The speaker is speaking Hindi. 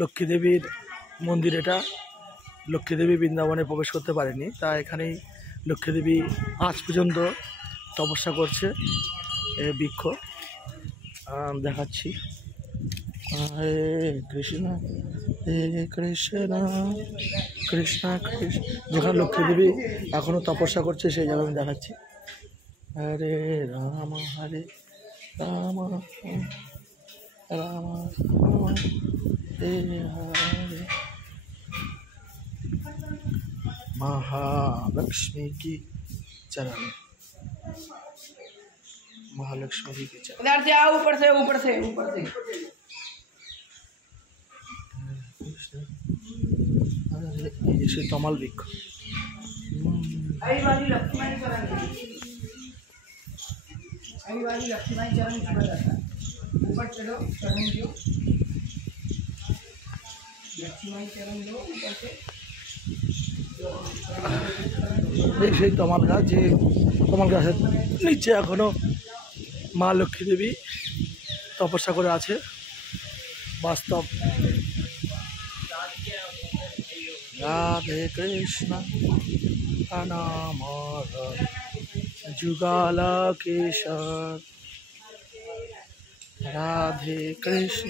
লক্ষ্মী দেবীর মন্দির। এটা লক্ষ্মী দেবী বৃন্দাবনে প্রবেশ করতে পারেনি, তা এখানেই লক্ষ্মী দেবী আজ পর্যন্ত তপস্যা করছে। বৃক্ষ দেখাচ্ছি। হরে কৃষ্ণ হরে কৃষ্ণ কৃষ্ণ কৃষ্ণ, যেখানে লক্ষ্মী দেবী এখনো তপস্যা করছে সেই জায়গা আমি দেখাচ্ছি। হরে রাম হরে রাম রাম হরে হরে। महालक्ष्मी की चरण, महालक्ष्मी जी की चरण। इधर से आओ, ऊपर से ऊपर से ऊपर से। ये श्री कमल वृक्ष। आई वाली लक्ष्मी चरण, आई वाली लक्ष्मी चरण छुआ जाता है। ऊपर चलो, चरण दो, लक्ष्मी चरण दो ऊपर से। সেই তমাল গাছ, যে তমাল গাছের নিচে এখনো মা লক্ষ্মী দেবী তপস্যা করে আছে। বাস্তব। রাধে কৃষ্ণ নাম যুগল কিশোর, রাধে কৃষ্ণ।